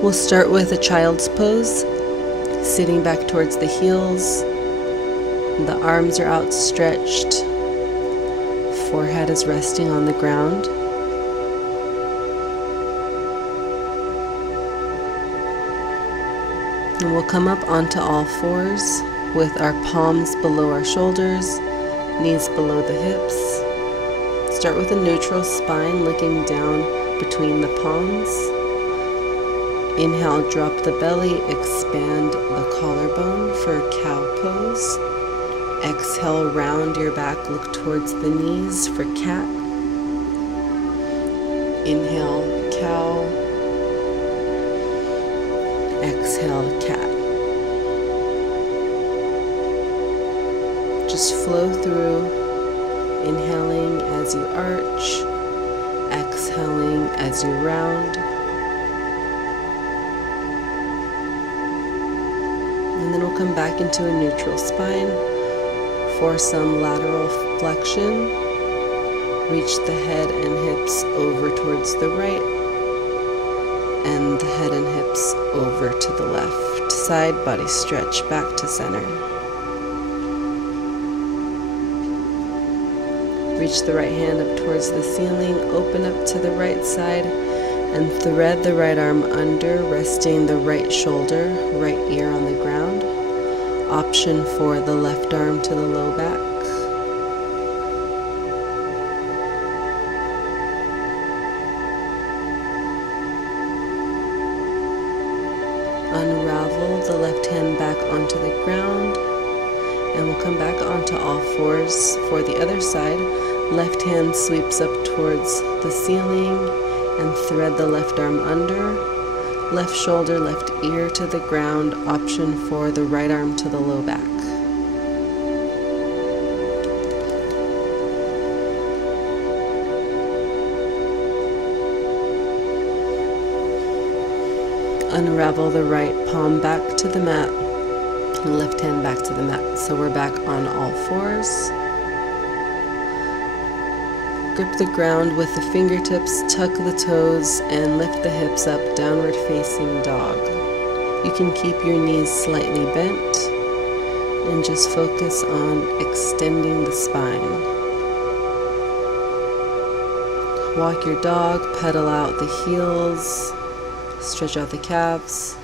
We'll start with a child's pose, sitting back towards the heels. The arms are outstretched. Forehead is resting on the ground. And we'll come up onto all fours with our palms below our shoulders, knees below the hips. Start with a neutral spine, looking down between the palms. Inhale, drop the belly, expand the collarbone for cow pose. Exhale, round your back, look towards the knees for cat. Inhale, cow. Exhale, cat. Just flow through, inhaling as you arch, exhaling as you round. And then we'll come back into a neutral spine for some lateral flexion. Reach the head and hips over towards the right, and the head and hips over to the left. Side body stretch back to center. Reach the right hand up towards the ceiling, open up to the right side, and thread the right arm under, resting the right shoulder, right ear on the ground. Option for the left arm to the low back. Unravel the left hand back onto the ground, and we'll come back onto all fours for the other side. Left hand sweeps up towards the ceiling and thread the left arm under. Left shoulder, left ear to the ground. Option for the right arm to the low back. Unravel the right palm back to the mat, and left hand back to the mat. So we're back on all fours. Grip the ground with the fingertips, tuck the toes, and lift the hips up, downward facing dog. You can keep your knees slightly bent and just focus on extending the spine. Walk your dog, pedal out the heels, stretch out the calves.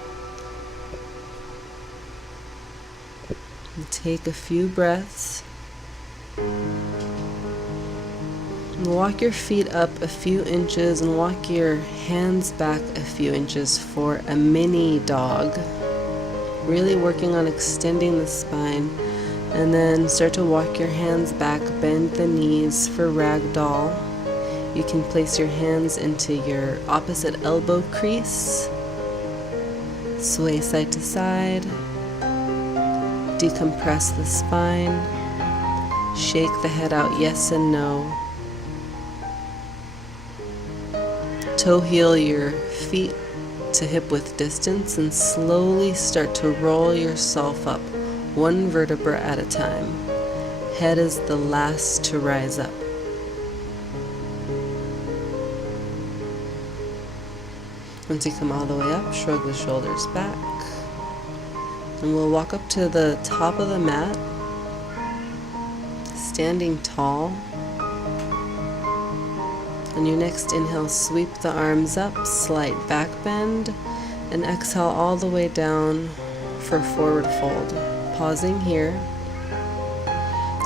And take a few breaths. Walk your feet up a few inches and walk your hands back a few inches for a mini dog. Really working on extending the spine. And then start to walk your hands back, bend the knees for ragdoll. You can place your hands into your opposite elbow crease. Sway side to side. Decompress the spine. Shake the head out, yes and no. Toe heel your feet to hip width distance and slowly start to roll yourself up, one vertebra at a time. Head is the last to rise up. Once you come all the way up, shrug the shoulders back. And we'll walk up to the top of the mat, standing tall. On your next inhale, sweep the arms up, slight back bend, and exhale all the way down for forward fold. Pausing here.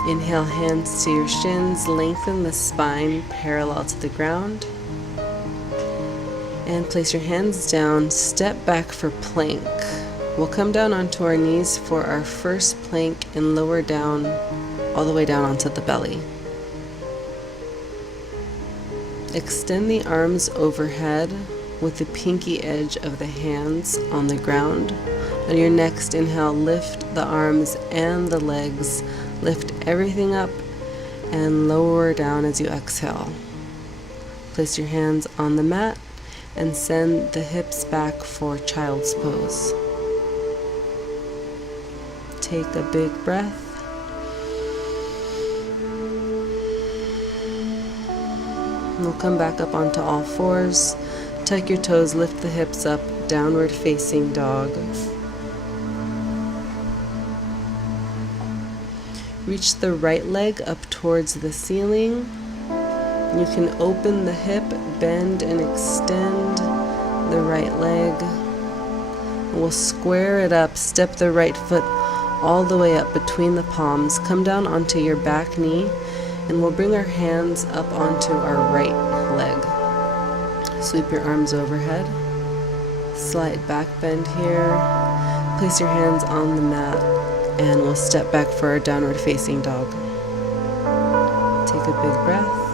Inhale, hands to your shins, lengthen the spine parallel to the ground. And place your hands down, step back for plank. We'll come down onto our knees for our first plank and lower down, all the way down onto the belly. Extend the arms overhead with the pinky edge of the hands on the ground. On your next inhale, lift the arms and the legs. Lift everything up and lower down as you exhale. Place your hands on the mat and send the hips back for child's pose. Take a big breath. We'll come back up onto all fours. Tuck your toes, lift the hips up, downward facing dog. Reach the right leg up towards the ceiling. You can open the hip, bend and extend the right leg. We'll square it up, step the right foot all the way up between the palms. Come down onto your back knee, and we'll bring our hands up onto our right leg. Sweep your arms overhead. Slight back bend here. Place your hands on the mat, and we'll step back for our downward facing dog. Take a big breath.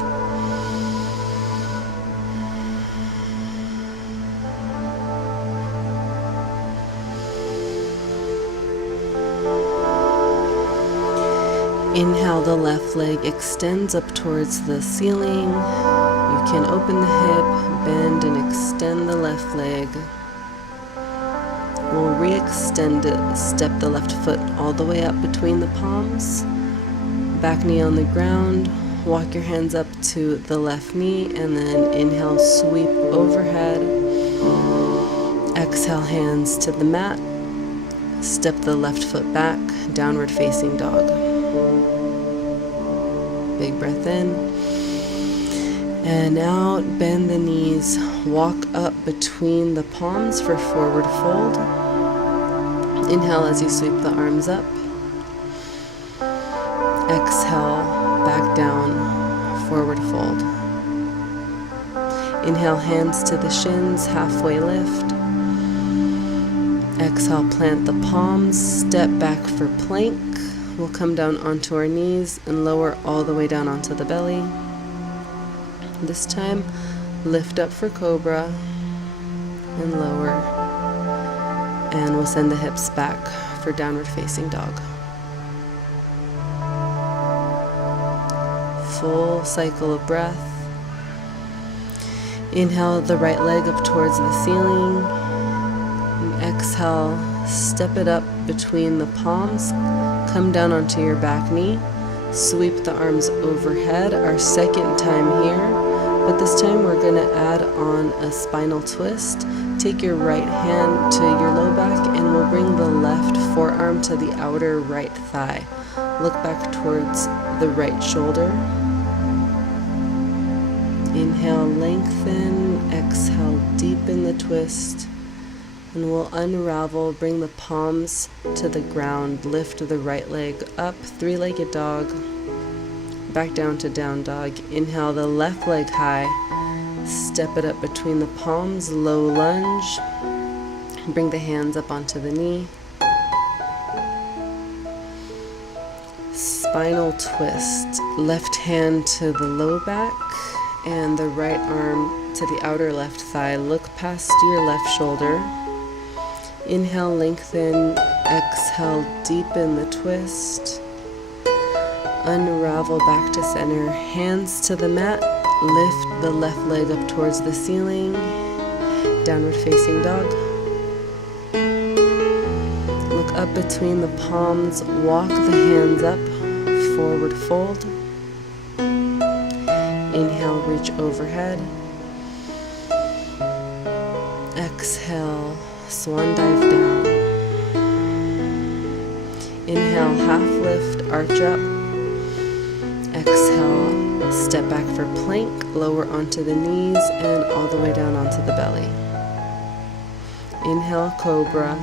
Inhale, the left leg extends up towards the ceiling. You can open the hip, bend and extend the left leg. We'll re-extend it, step the left foot all the way up between the palms. Back knee on the ground, walk your hands up to the left knee, and then inhale, sweep overhead. Exhale, hands to the mat. Step the left foot back, downward facing dog. Big breath in and out. Bend the knees, walk up between the palms for forward fold. Inhale as you sweep the arms up. Exhale, back down, forward fold. Inhale, hands to the shins, halfway lift. Exhale, plant the palms, step back for plank. We'll come down onto our knees and lower all the way down onto the belly. This time, lift up for cobra and lower. And we'll send the hips back for downward facing dog. Full cycle of breath. Inhale the right leg up towards the ceiling. And exhale, step it up between the palms. Come down onto your back knee. Sweep the arms overhead. Our second time here, but this time we're going to add on a spinal twist. Take your right hand to your low back, and we'll bring the left forearm to the outer right thigh. Look back towards the right shoulder. Inhale, lengthen. Exhale, deepen the twist. And we'll unravel, bring the palms to the ground, lift the right leg up, three-legged dog, back down to down dog. Inhale the left leg high, step it up between the palms, low lunge, bring the hands up onto the knee. Spinal twist, left hand to the low back and the right arm to the outer left thigh. Look past your left shoulder. Inhale, lengthen. Exhale, deepen the twist. Unravel back to center. Hands to the mat. Lift the left leg up towards the ceiling. Downward facing dog. Look up between the palms. Walk the hands up. Forward fold. Inhale, reach overhead. Exhale, swan dive down. Inhale, half lift, arch up. Exhale, step back for plank, lower onto the knees and all the way down onto the belly. Inhale, cobra.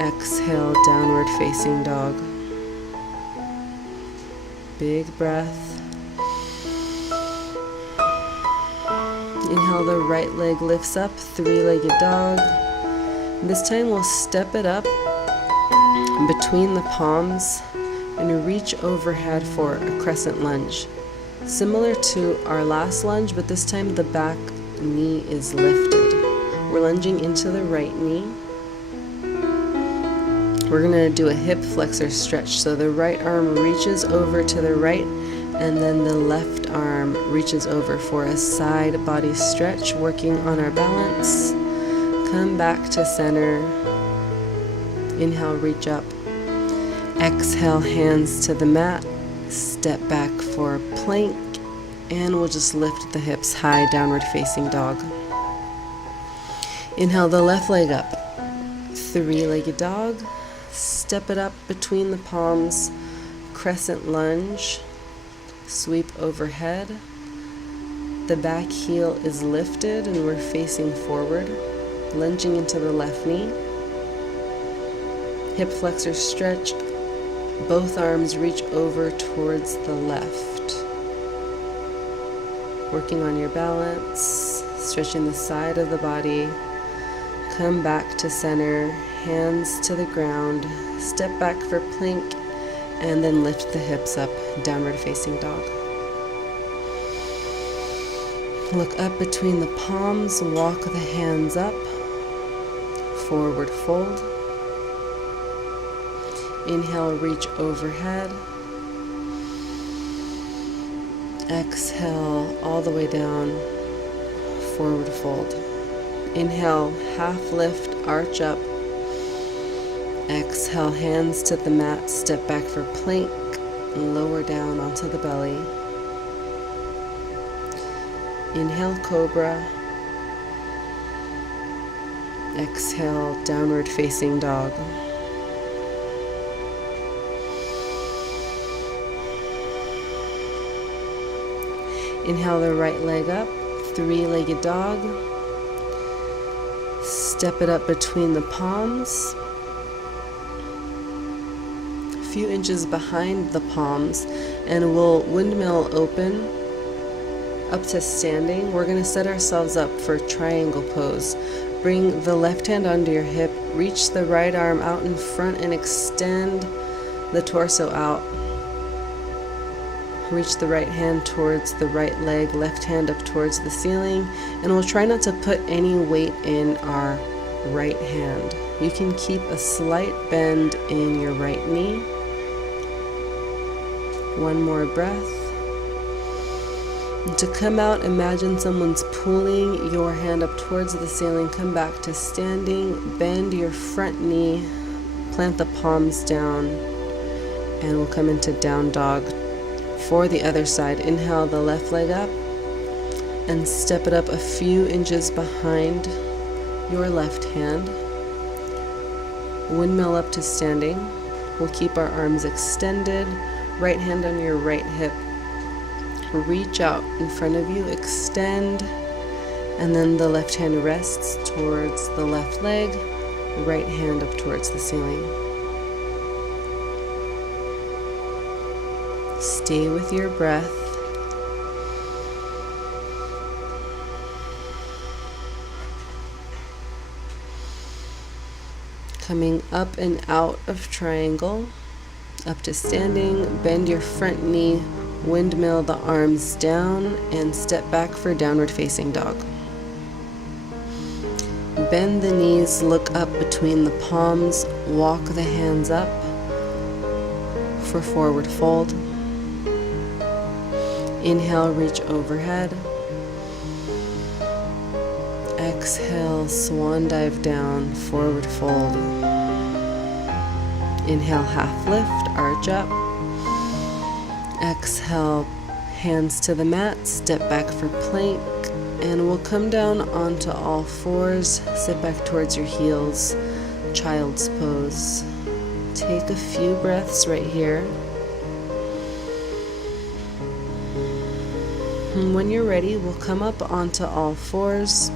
Exhale, downward facing dog. Big breath. Inhale, the right leg lifts up, three-legged dog. This time we'll step it up between the palms and reach overhead for a crescent lunge. Similar to our last lunge, but this time the back knee is lifted. We're lunging into the right knee. We're going to do a hip flexor stretch. So the right arm reaches over to the right, and then the left arm reaches over for a side body stretch, working on our balance. Come back to center. Inhale, reach up. Exhale, hands to the mat. Step back for plank, and we'll just lift the hips high, downward facing dog. Inhale the left leg up. Three-legged dog. Step it up between the palms. Crescent lunge. Sweep overhead. The back heel is lifted and we're facing forward. Lunging into the left knee. Hip flexor stretch. Both arms reach over towards the left. Working on your balance. Stretching the side of the body. Come back to center, hands to the ground, step back for plank, and then lift the hips up, downward facing dog. Look up between the palms, walk the hands up, forward fold. Inhale, reach overhead. Exhale, all the way down, forward fold. Inhale, half lift, arch up. Exhale, hands to the mat, step back for plank, lower down onto the belly. Inhale, cobra. Exhale, downward facing dog. Inhale the right leg up, three-legged dog. Step it up between the palms, a few inches behind the palms, and we'll windmill open up to standing. We're going to set ourselves up for triangle pose. Bring the left hand under your hip, reach the right arm out in front and extend the torso out. Reach the right hand towards the right leg, left hand up towards the ceiling, and we'll try not to put any weight in our right hand. You can keep a slight bend in your right knee. One more breath. And to come out, imagine someone's pulling your hand up towards the ceiling. Come back to standing, bend your front knee, plant the palms down, and we'll come into down dog. For the other side, inhale the left leg up and step it up a few inches behind your left hand. Windmill up to standing. We'll keep our arms extended, right hand on your right hip. Reach out in front of you, extend, and then the left hand rests towards the left leg, right hand up towards the ceiling. Stay with your breath. Coming up and out of triangle, up to standing, bend your front knee, windmill the arms down, and step back for downward facing dog. Bend the knees, look up between the palms, walk the hands up for forward fold. Inhale, reach overhead. Exhale, swan dive down, forward fold. Inhale, half lift, arch up. Exhale, hands to the mat, step back for plank, and we'll come down onto all fours, sit back towards your heels, child's pose. Take a few breaths right here. And when you're ready, we'll come up onto all fours.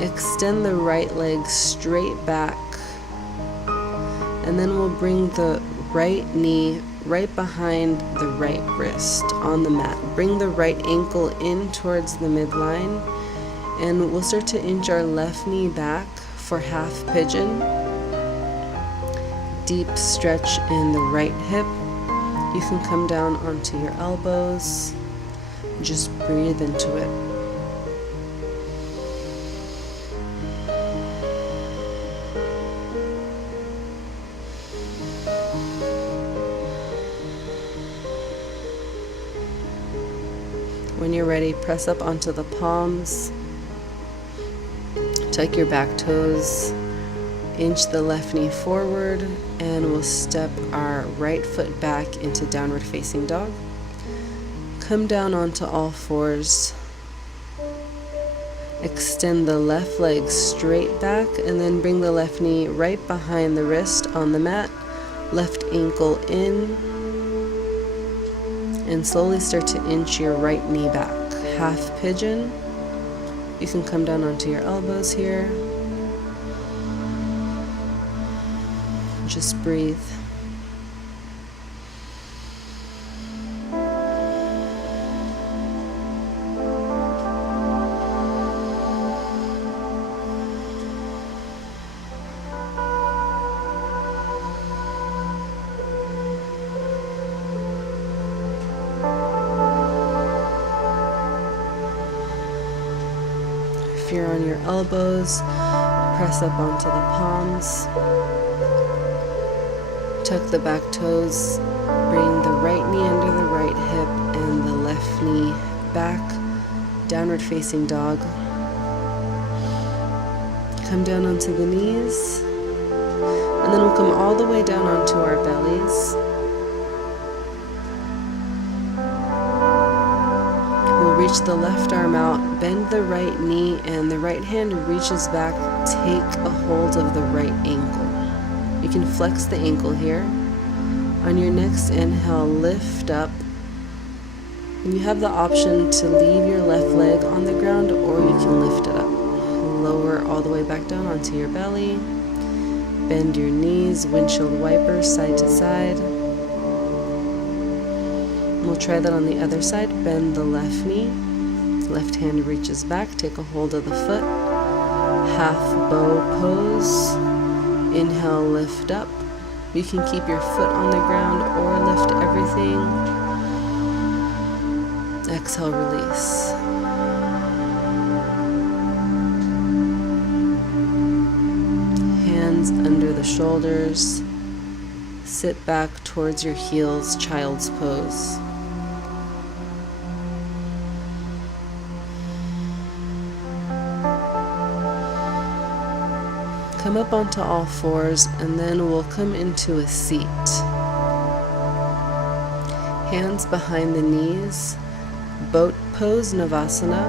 Extend the right leg straight back. And then we'll bring the right knee right behind the right wrist on the mat. Bring the right ankle in towards the midline. And we'll start to inch our left knee back for half pigeon. Deep stretch in the right hip. You can come down onto your elbows. Just breathe into it. When you're ready, press up onto the palms. Tuck your back toes. Inch the left knee forward, and we'll step our right foot back into downward facing dog. Come down onto all fours. Extend the left leg straight back and then bring the left knee right behind the wrist on the mat. Left ankle in. And slowly start to inch your right knee back. Half pigeon. You can come down onto your elbows here. Just breathe. If you're on your elbows, press up onto the palms. Tuck the back toes. Bring the right knee under the right hip and the left knee back. Downward facing dog. Come down onto the knees. And then we'll come all the way down onto our bellies. Reach the left arm out, bend the right knee, and the right hand reaches back. Take a hold of the right ankle. You can flex the ankle here. On your next inhale, lift up. And you have the option to leave your left leg on the ground, or you can lift it up. Lower all the way back down onto your belly. Bend your knees, windshield wiper, side to side. We'll try that on the other side. Bend the left knee. Left hand reaches back. Take a hold of the foot. Half bow pose. Inhale, lift up. You can keep your foot on the ground or lift everything. Exhale, release. Hands under the shoulders. Sit back towards your heels, child's pose. Come up onto all fours, and then we'll come into a seat. Hands behind the knees. Boat pose, Navasana.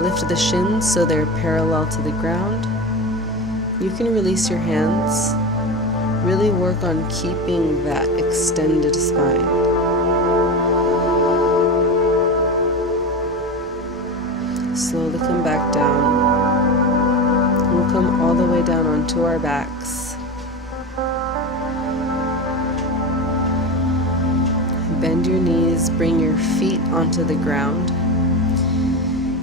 Lift the shins so they're parallel to the ground. You can release your hands. Really work on keeping that extended spine. Slowly come back down. We'll come all the way down onto our backs. Bend your knees, bring your feet onto the ground.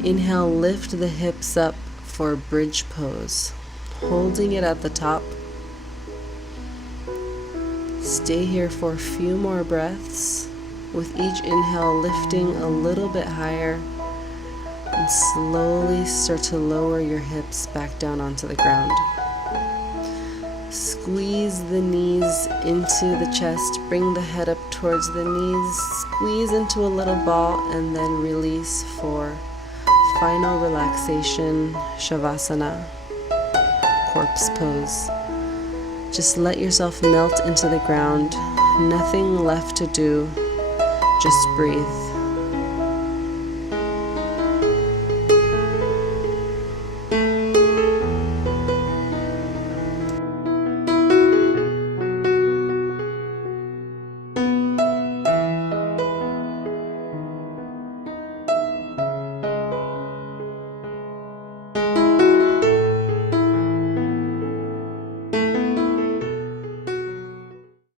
Inhale, lift the hips up for bridge pose. Holding it at the top. Stay here for a few more breaths. With each inhale, lifting a little bit higher. And slowly start to lower your hips back down onto the ground. Squeeze the knees into the chest. Bring the head up towards the knees. Squeeze into a little ball and then release for final relaxation, Shavasana, corpse pose. Just let yourself melt into the ground. Nothing left to do. Just breathe.